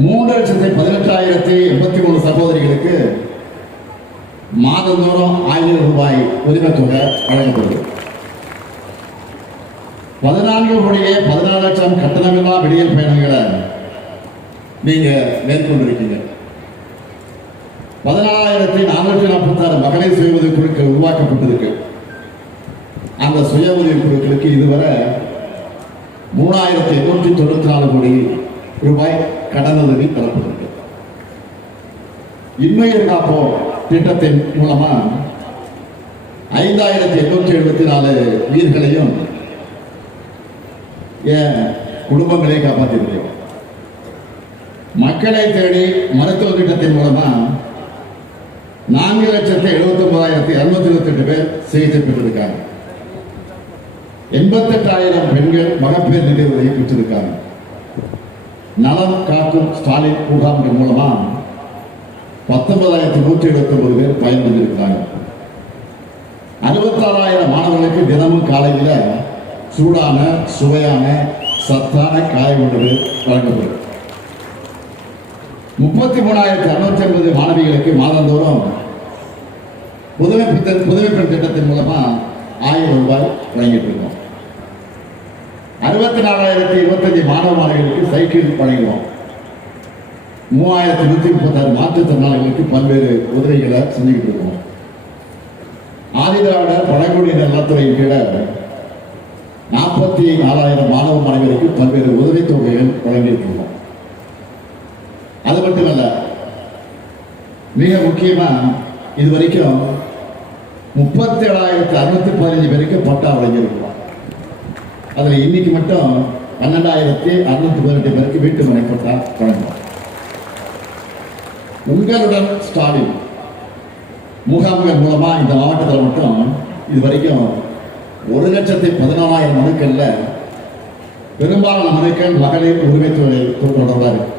3,18,083 சகோதரிகளுக்கு மாதந்தோறும் 1000 ரூபாய் உரிமை தொகை வழங்கப்படுது. 14,14,00,000 கட்டணமில்லா விடியல் பயணங்களை நீங்க மேற்கொண்டிருக்கீங்க. 14,446 மகளிர் சுய உதவி குழுக்கள் உருவாக்கப்பட்டிருக்கு. அந்த சுய உதவி குழுக்களுக்கு இதுவரை 3,894 கோடி ரூபாய் கடனுதவி தரப்பட்டிருக்கு. இன்னுயிர் காப்போம் திட்டத்தின் மூலமா 5,874 உயிர்களையும் குடும்பங்களை காப்பாற்றிருக்கிறோம். மக்களை தேடி மருத்துவ திட்டத்தின் மூலமா 4,79,228 பேர் சிகிச்சை பெற்றிருக்காங்க. 88,000 பெண்கள் மகப்பேறு நிதி உதவி பெற்றிருக்காங்க. நலம் காக்கும் ஸ்டாலின் முகாம்கள் மூலமா 19,179 பேர் பயன்பெற்றிருக்கிறாங்க. 66,000 மாணவர்களுக்கு தினமும் காலையில் சூடான சுவையான சத்தான காலை உணவு வழங்கப்படும். 33,650 மாணவிகளுக்கு மாதந்தோறும் புதுமை பெண் திட்டத்தின் மூலமா 1000 ரூபாய் வழங்கிட்டு இருக்கோம். 64,025 மாணவ மாணவிகளுக்கு சைக்கிள் வழங்குவோம். 3,136 மாற்றுத்திறனாளிகளுக்கு பல்வேறு உதவிகளை செஞ்சுக்கிட்டு இருக்கோம். ஆதிதிராவிட பழங்குடியினர் நலத்துறையின் கீழே 44,000 மாணவ மாணவிகளுக்கு பல்வேறு உதவித் தொகைகள் வழங்கியிருக்கிறோம். அது மட்டுமல்ல, மிக முக்கியமா இதுவரைக்கும் 37,615 பேருக்கு பட்டா வழங்கியிருக்கிறோம். அதில் இன்னைக்கு மட்டும் 12,618 பேருக்கு வீட்டு மனை பட்டா வழங்குவோம். உங்களுடன் ஸ்டாலின் முகாம்கள் மூலமா இந்த மாவட்டத்தில் மட்டும் இதுவரைக்கும் 1,14,000 மனுக்கள்ல பெரும்பாலான மனுக்கள் மகளிர் உரிமை தொடர்பாக இருக்கு.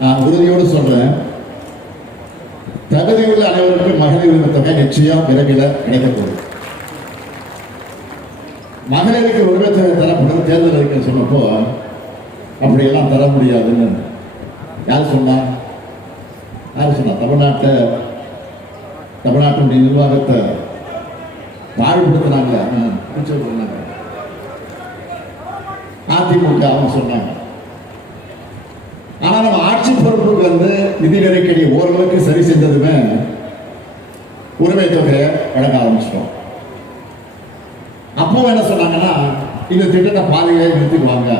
நான் உறுதியோடு சொல்றேன், தகுதியுள்ள அனைவருக்கும் மகளிர் உரிமை தொகை நிச்சயம் விரைவில் கிடைக்கப்படும். மகளிருக்கு உரிமை தொகை தரப்படும் தேர்தல் அறிக்கை சொன்னப்போ அப்படியெல்லாம் தர முடியாதுன்னு யார் சொன்னா? தமிழ்நாட்டுடைய நிர்வாகத்தை பாழ்படுத்தினாங்க. அதிமுக அவங்க சொன்னாங்க. ஆனா நம்ம ஆட்சி பொறுப்புக்கு வந்து நிதி நெருக்கடி ஓரளவுக்கு சரி செஞ்சதுமே உரிமை தொகையை வழங்க ஆரம்பிச்சிட்டோம். அப்போ என்ன சொன்னாங்கன்னா, இந்த திட்டத்தை பாதையை நிறுத்திக்குவாங்க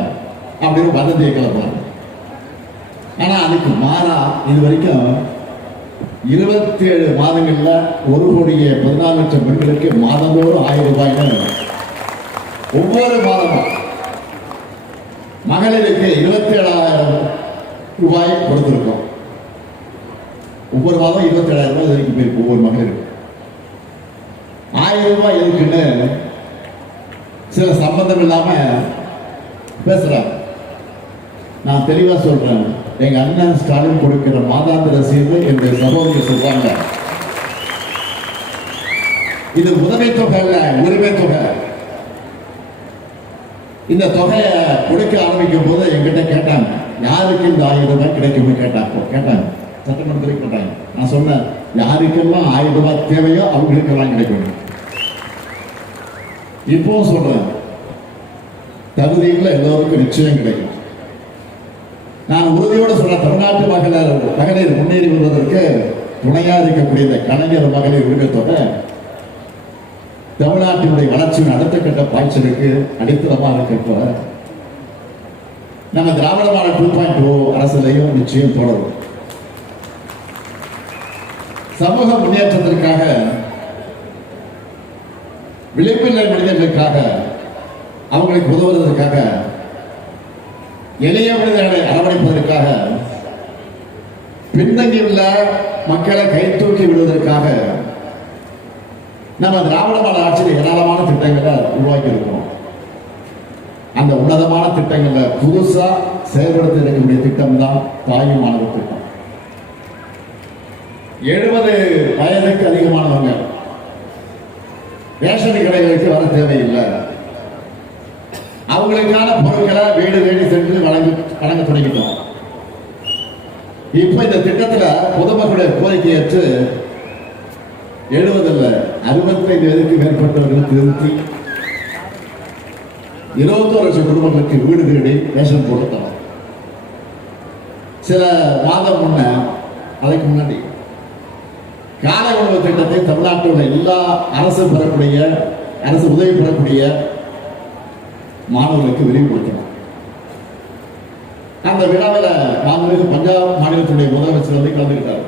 அப்படின்னு வதந்தியை கிளப்பாங்க. ஆனா அதுக்கு மாறா இது வரைக்கும் 27 மாதங்கள்ல 1,14,00,000 பெண்களுக்கு மாதந்தோறும் 1000 ரூபாய்னு ஒவ்வொரு மாதமும் மகளிருக்கு 27,000 ரூபாய் கொடுத்திருக்கோம். ஒவ்வொரு மாதம் 27,000 ரூபாய் இதுவரைக்கும் போயிருக்கு ஒவ்வொரு மகளிருக்கு. 1000 ரூபாய் எதுக்குன்னு சில சம்பந்தம் இல்லாம பேசுறாங்க. நான் தெளிவா சொல்றேன், எங்க அண்ணன் ஸ்டாலின் கொடுக்கிற மாதாந்திர ரசீது என்னுடைய சகோதரி சொல்றாங்க, இது உதவி தொகை இல்ல, உரிமை தொகை. இந்த தொகையை கொடுக்க ஆரம்பிக்கும் போது என்கிட்ட கேட்டாங்க, யாருக்கு இந்த 1000 ரூபாய் கிடைக்கும் கேட்டாங்க. சட்டமன்றத்தில் கேட்டாங்க. நான் சொன்னேன், யாருக்கெல்லாம் 1000 ரூபாய் தேவையோ அவங்களுக்கெல்லாம் கிடைக்கும். இப்போ சொல்றேன், தகுதியில் எல்லோருக்கும் நிச்சயம் கிடைக்கும். நான் உறுதியோடு சொல்ற, தமிழ்நாட்டு மகளிர் முன்னேறி வருவதற்கு துணையா இருக்கக்கூடிய இந்த கலைஞர் மகளிர் உரிமை தொகை தமிழ்நாட்டினுடைய வளர்ச்சியின் அடுத்த கட்ட பாய்ச்சலுக்கு அடித்தளமாக இருக்கப்ப நம்ம திராவிட மாடல் 2.0 அரசியலையும் நிச்சயம் தொடரும். சமூக முன்னேற்றத்திற்காக, விளிம்பில் மனிதர்களுக்காக, அவங்களுக்கு உதவுவதற்காக, எளிய மனிதர்களை அரவணைப்பதற்காக, பின்தங்கியுள்ள மக்களை கை தூக்கி விடுவதற்காக நம்ம திராவிட மாடல் ஆட்சியில் ஏராளமான திட்டங்களை உருவாக்கி இருக்கிறோம். அந்த உன்னதமான திட்டங்கள்ல புதுசா செயல்படுத்த இருக்கக்கூடிய திட்டம் தான் தாய் மாணவர் திட்டம். 70 வயதுக்கு அதிகமானவங்க ரேஷன் கடைகளுக்கு வர தேவையில்லை. அவங்களுக்கான பொருட்களை வீடு தேடி சென்று வழங்க தொடங்கிட்டோம். இப்ப இந்த திட்டத்துல பொதுமக்களுடைய கோரிக்கை ஏற்று 70 65 வயதுக்கு மேற்பட்டவர்கள் திருத்தி 21 லட்சம் குடும்பங்களுக்கு வீடு தேடி ரேஷன் கொடுத்தோம். சில மாதம் முன்ன அதுக்கு முன்னாடி காலை உணவு திட்டத்தை தமிழ்நாட்டில் உள்ள எல்லா அரசு உதவி பெறக்கூடிய மாணவர்களுக்கு விரிவுபடுத்தணும். அந்த விழாவில் மாண்புமிகு பஞ்சாப் மாநிலத்துடைய முதலமைச்சர் வந்து கலந்துக்கிட்டார்.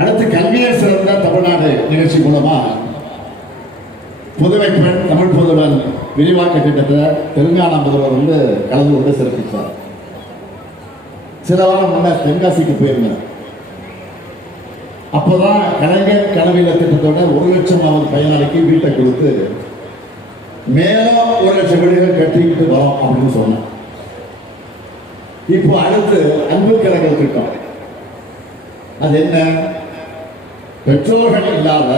அடுத்து கல்வியை சிறந்த தமிழ்நாடு நிகழ்ச்சி மூலமா புதுவை பெண் தமிழ் புதுவன் விரிவாக்க திட்டத்தை தெலுங்கானா முதல்வர் வந்து கலந்து கொண்டு சிறப்பித்தார். சில வாரம் முன்னர் தென்காசிக்கு போயிருந்தேன். அப்போதான் கலைஞர் கனவில திட்டத்தோட 1 லட்சம் பயனாளிக்கு வீட்டை கொடுத்து மேலும் 1 லட்சம் வீடுகள் கட்டிக்கிட்டு வரோம் அப்படின்னு சொன்னேன். இப்போ அடுத்து அன்பு கலைஞர் திட்டம். அது என்ன? பெற்றோர்கள் இல்லாத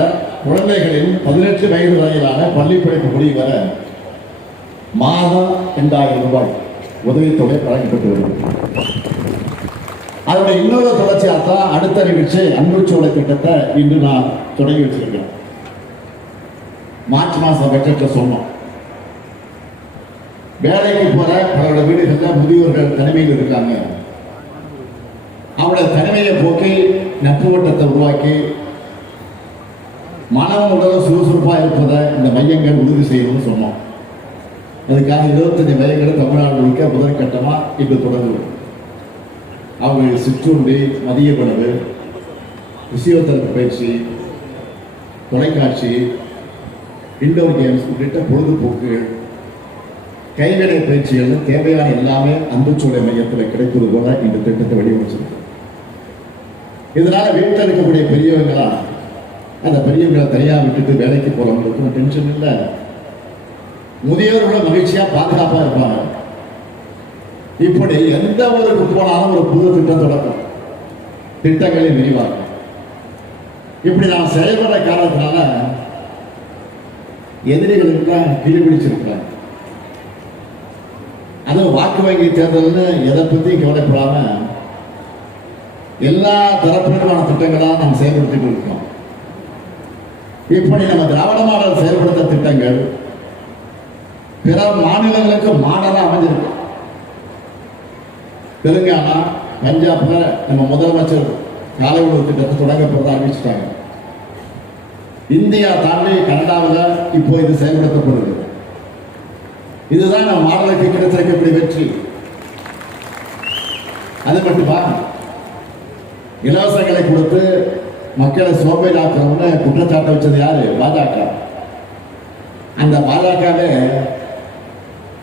குழந்தைகளின் 18 வயது வரையிலான பள்ளி படிப்பு முடிவு வர மாதம் 2000 ரூபாய் உதவித்தொகை வழங்கப்பட்டு வருகிறது. அதோட இன்னொரு தொடர்ச்சியாக தான் அடுத்த நிகழ்ச்சி அன்புச்சோலை திட்டத்தை இன்று நான் தொடங்கி வச்சிருக்கேன். மார்ச் மாசம் பட்ஜெட்ல சொன்னோம். வேலைக்கு போற பலரோட வீடுகளில் முதியோர்கள் தனிமையில் இருக்காங்க. அவங்களோட தனிமையை போக்கி நட்பு வட்டத்தை உருவாக்கி மனம் உடலும் சுறுசுறுப்பா இருப்பதை இந்த மையங்கள் உறுதி செய்யணும்னு சொன்னோம். அதுக்காக 25 மையங்கள் தமிழ்நாடு முழுக்க முதற்கட்டமா இன்று தொடங்குது. அவங்க சிற்றுண்டி, மதிய உணவு, பிசியோதெரபி பயிற்சி, தொலைக்காட்சி, இண்டோர் கேம்ஸ் உள்ளிட்ட பொழுதுபோக்கு கைவினை பயிற்சிகள் தேவையான எல்லாமே அன்புச்சோலை மையத்தில் கிடைப்பது போல இந்த திட்டத்தை வடிவமைச்சிருக்கு. இதனால வீட்டில் இருக்கக்கூடிய பெரியவங்களா அந்த பெரியவங்களை தனியாக விட்டுட்டு வேலைக்கு போறவங்களுக்கு டென்ஷன் இல்லை. முதியோர்களும் மகிழ்ச்சியா பாதுகாப்பா இருப்பாங்க. இப்படி எந்த ஊருக்கு போனாலும் ஒரு புது திட்டம் தொடக்கம், திட்டங்களை விரிவாக்கும். இப்படி நாம் செயல்பட காரணத்தினால எதிரிகளுக்கு கிளிபிடிச்சிருக்கிறாங்க. அதுவும் வாக்கு வங்கி தேர்தல்னு எதை பற்றியும் கவலைப்படாம எல்லா தரப்பினருமான திட்டங்களாக நாம் செயல்படுத்திட்டு இருக்கோம். இப்படி நம்ம திராவிட மாடல் செயல்படுத்த திட்டங்கள் பிற மாநிலங்களுக்கு மாடலாக அமைஞ்சிருக்கு. தெலுங்கானா, பஞ்சாப்ல நம்ம முதலமைச்சர் காலை உணவு திட்டத்தை தொடங்க போறதா அறிவிச்சிட்டாங்க. இந்தியா தாண்டி கனடாவில் இப்போ இது செயல்படுத்தப்படுது. இதுதான் நம்ம மாடலுக்கு கிடைத்திருக்கக்கூடிய வெற்றி. அது மட்டுமா, இலவசங்களை கொடுத்து மக்களை சோம்பேறியாக்குறவங்க குற்றச்சாட்டை வச்சது யாரு? பாஜக. அந்த பாஜகவே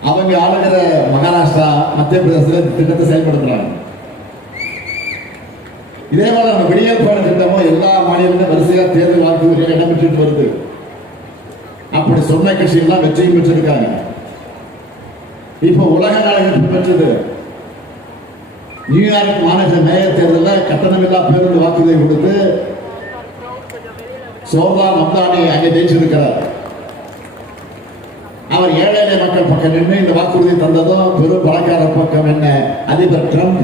அவங்க ஆளுகிற மகாராஷ்டிரா, மத்திய பிரதேசத்தில் திட்டத்தை செயல்படுத்துறாங்க. இதே போல நம்ம விடியல் பயண திட்டமும் எல்லா மாநிலங்களும் வரிசையாக தேர்தல் வாக்குறுதியாக இடம்பெற்று வருது. அப்படி சொன்ன கட்சியெல்லாம் வெற்றியும் பெற்றிருக்காங்க. இப்போ உலக நாடுகள் பெற்றது. நியூயார்க் மாநகர மேயர் தேர்தலில் கட்டணமில்லா பேருந்து வாக்குறுதி கொடுத்து சோபா மம்தானி அங்கே ஜெயிச்சிருக்கிறார். அவர் ஏழை மக்கள் பக்கம் நின்று இந்த வாக்குறுதி தந்ததும் பெரும் பணக்கார பக்கம் என்ன அதிபர் ட்ரம்ப்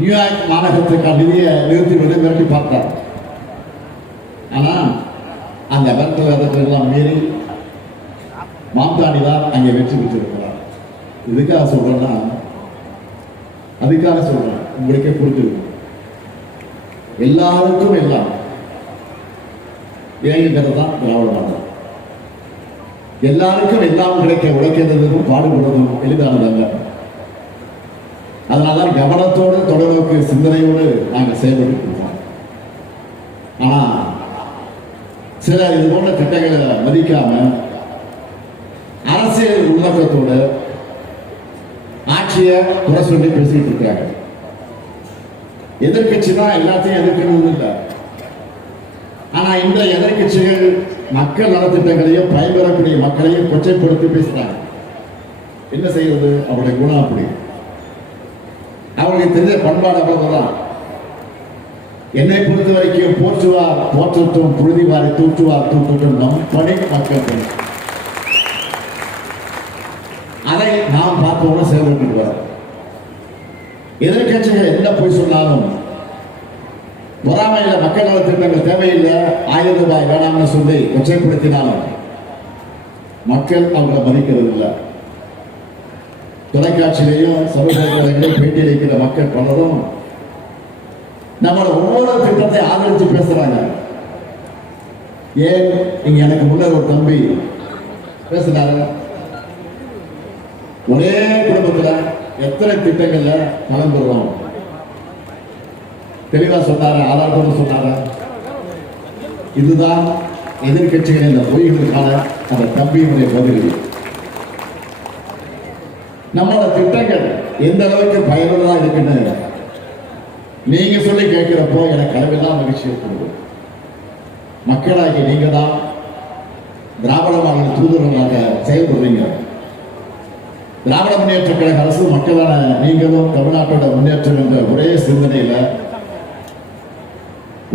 நியூயார்க் மாநகரத்துக்கான நிதியை நிறுத்தி மிரட்டி பார்த்தார். ஆனா அந்த விரட்டெல்லாம் மீறி மாம்தானி தான் அங்கே வெற்றி பெற்றிருக்கிறார். இதுக்காக சொல்றேன்னா, அதுக்காக சொல்றேன், உங்களுக்கே புரிஞ்சிருக்கும். எல்லாருக்கும் எல்லாம் இறைங்கிறது தான் திராவிட மாடல். எல்லாருக்கும் எல்லாம் கிடைக்க உழைக்கிறதுக்கும் பாடுபடுறதும் எளிதானதல்ல. அதனால்தான் கவனத்தோடு தொலைநோக்கு சிந்தனையோடு நாங்கள் செயல்பட்டு இருக்கோம். ஆனா சில இது போன்ற திட்டங்களை மதிக்காம அரசியல் உள்நோக்கத்தோடு ஆட்சியை குறை சொல்லி பேசிட்டு இருக்காங்க. எதிர்கட்சி தான் எல்லாத்தையும் எதிர்க்கிறது இல்லை. ஆனா இந்த எதிர்கட்சிகள் மக்கள் நலத்திட்டங்களையும் பயன்பெறக்கூடிய மக்களையும் கொச்சைப்படுத்தி பேசுறாங்க. என்ன செய்யறது? அவருடைய குணம் அப்படி. அவங்களுக்கு தெரிஞ்ச பண்பாடு அவ்வளவுதான். என்னை பொறுத்த வரைக்கும் போற்றுவார் போற்றட்டும், புழுதிவாரை தூற்றுவார் தூற்றட்டும், நம் பணி மக்கள் பணி. அதை நாம் பார்ப்போம்னா செயல்பட்டுவார். எதிர்கட்சிகள் என்ன போய் சொன்னாலும் பொறாமையில மக்கள் நல திட்டங்கள் தேவையில்லை, 1000 ரூபாய் வேணாம்னு சொல்லி கொச்சைப்படுத்தினாலும் மக்கள் அவங்களை மதிக்கிறது இல்லை. தொலைக்காட்சியிலையும் சமூக வலைதளங்களையும் பேட்டி அளிக்கிற மக்கள் பலரும் நம்மளோட ஒவ்வொரு திட்டத்தை ஆதரித்து பேசுறாங்க. ஏன் இங்க எனக்கு முன்னர் ஒரு தம்பி பேசினாரு, ஒரே குடும்பத்துல எத்தனை திட்டங்கள்ல பலன் பெறுவோம் தெளிவா சொன்னாரு, ஆதாரத்தோடு சொன்னாரு. இதுதான் எதிர்கட்சிகளின் இந்த பொய்களுக்கான அந்த தம்பியினுடைய பதில். நம்மளோட திட்டங்கள் எந்த அளவுக்கு பயனுள்ளதா இருக்குன்னு நீங்க சொல்லி கேட்கிறப்போ எனக்கு அளவெல்லாம் மகிழ்ச்சி இருக்கிறது. மக்களாகி நீங்க தான் திராவிட மாடல் தூதர்களாக செயல்படுறீங்க. திராவிட முன்னேற்ற கழக அரசு மக்களான நீங்களும் தமிழ்நாட்டோட முன்னேற்றம் என்ற ஒரே சிந்தனையில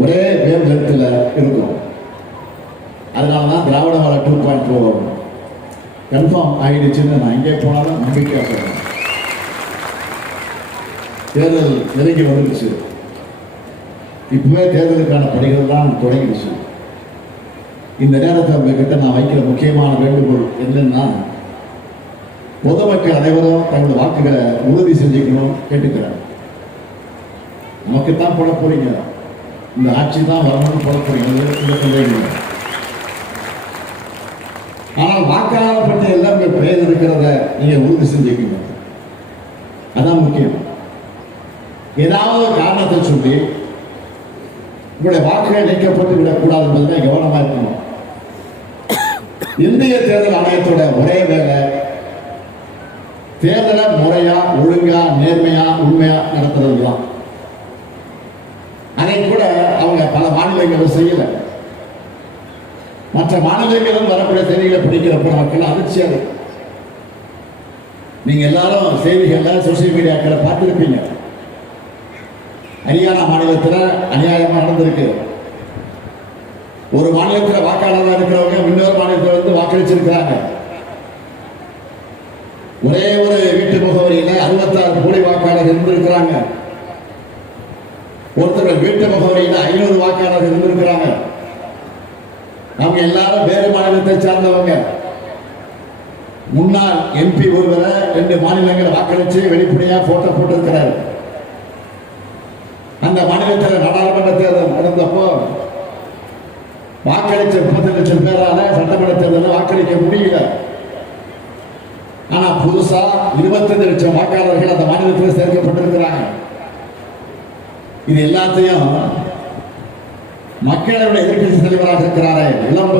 ஒரே வேவ்லென்த்ல இருக்கும். அதனாலதான் திராவிட மாடல் 2.0 கன்ஃபார்ம் ஆயிடுச்சுன்னு நான் எங்கே போனாலும் நம்பிக்கையா சொல்றேன். தேர்தல் நெருங்கி வந்துருச்சு. இப்பவே தேர்தலுக்கான பணிகள் தான் தொடங்கிடுச்சு. இந்த நேரத்தில் உங்ககிட்ட நான் வைக்கிற முக்கியமான வேண்டுகோள் என்னன்னா, பொதுமக்கள் அனைவரும் தங்களது வாக்குகளை உறுதி செஞ்சுக்கணும் கேட்டுக்கிறேன். நமக்குத்தான் போட போறீங்க, இந்த ஆட்சி தான் வரணும்னு போட போறீங்க. ஆனால் வாக்காளர் பட்டியலில் உங்க பெயர் இருக்கிறத நீங்க உறுதி செஞ்சுக்கணும். அதான் முக்கியம். ஏதாவது காரணத்தை சொல்லி உங்களுடைய வாக்குகள் நீக்கப்பட்டு விடக்கூடாது என்பதை கவனமா இருக்கணும். இந்திய தேர்தல் ஆணையத்தோட ஒரே வேலை தேர்தலை முறையா, ஒழுங்கா, நேர்மையா, உண்மையா நடத்துறது தான். அதை கூட அவங்க பல மாநிலங்களும் செய்யல. மற்ற மாநிலங்களும் வரக்கூடிய செய்திகளை படிக்கிறப்ப மக்கள் அதிர்ச்சியா இருக்கு. நீங்க எல்லாரும் செய்திகள்ல சோசியல் மீடியாக்களை பார்த்திருப்பீங்க. ஹரியானா மாநிலத்தில் அநியாயமா நடந்திருக்கு. ஒரு மாநிலத்தில் வாக்காளராக இருக்கிறவங்க இன்னொரு மாநிலத்தில் வந்து வாக்களிச்சிருக்கிறாங்க. ஒரே ஒரு வீட்டு முகவரியில 66 கோடி வாக்காளர் இருந்திருக்கிறாங்க. ஒருத்தர் வீட்டு முகவரியில 500 வாக்காளர் இருந்திருக்கிறாங்க. அவங்க எல்லாரும் வேறு மாநிலத்தை சார்ந்தவங்க. முன்னாள் MP ஒருவரை 2 மாநிலங்கள் வாக்களிச்சு வெளிப்படையா போட்டோ போட்டிருக்கிறார். அந்த மாநிலத்தில் நாடாளுமன்ற தேர்தல் நடந்தப்போ வாக்களிச்ச 30 லட்சம் பேரால சட்டமன்ற தேர்தலில் வாக்களிக்க முடியல. ஆனா புதுசா 25 லட்சம் வாக்காளர்கள் அந்த மாநிலத்தில் சேர்க்கப்பட்டிருக்கிறாங்க. இது எல்லாத்தையும் மக்களுடைய எதிர்கட்சி தலைவராக இருக்கிறாரே, இளம்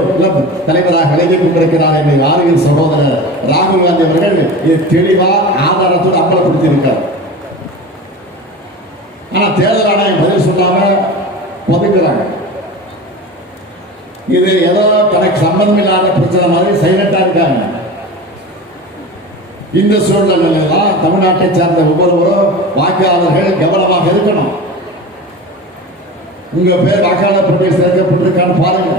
தலைவராக விலகிக் கொண்டிருக்கிறார் ஆரியன் சகோதரர் ராகுல் காந்தி அவர்கள் இது தெளிவா ஆதாரத்தோடு அம்பலப்படுத்தி இருக்கார். ஆனா தேர்தல் ஆணையம் பதில் சொல்லாம ஒதுக்குறாங்க. இது ஏதோ தனக்கு சம்பந்தம் இல்லாத பிரச்சனை மாதிரி சைலண்டா இருக்காங்க. இந்த சூழ்நிலையெல்லாம் தமிழ்நாட்டை சார்ந்த ஒவ்வொருவரும் வாக்காளர்கள் கவனமாக இருக்கணும். உங்க பேர் வாக்காளர் பட்டியல் சேர்க்கப்பட்டிருக்கான்னு பாருங்க.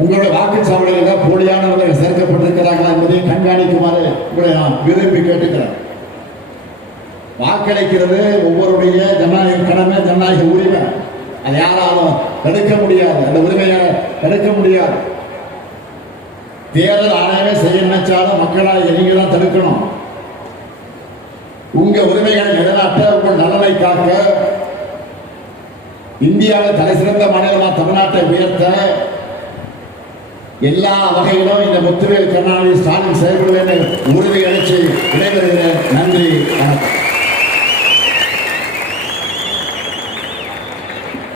உங்களுடைய வாக்குச்சாவடியில போலியானவர்கள் சேர்க்கப்பட்டிருக்கிறார்களா என்பதை கண்காணிக்குமாறு உங்களை நான் விரும்பி கேட்டுக்கிறேன். வாக்களிக்கிறது ஒவ்வொருடைய ஜனநாயக கடமை, ஜனநாயக உரிமை. அதை யாராலும் தடுக்க முடியாது, அந்த உரிமையை தடுக்க முடியாது. தேர்தல் ஆணையமே செய்ய நினைச்சாலும் மக்களால் நீங்க தான் தடுக்கணும். உங்க உரிமைகளை நிலைநாட்ட, உங்கள் நலனை காக்க, இந்தியாவில் தலை சிறந்த மாநிலமா தமிழ்நாட்டை உயர்த்த எல்லா வகையிலும் இந்த முத்துவேல் கருணாநிதி ஸ்டாலின் செயல்படுவேன் உறுதி அளித்து விடைபெறுகிறேன்.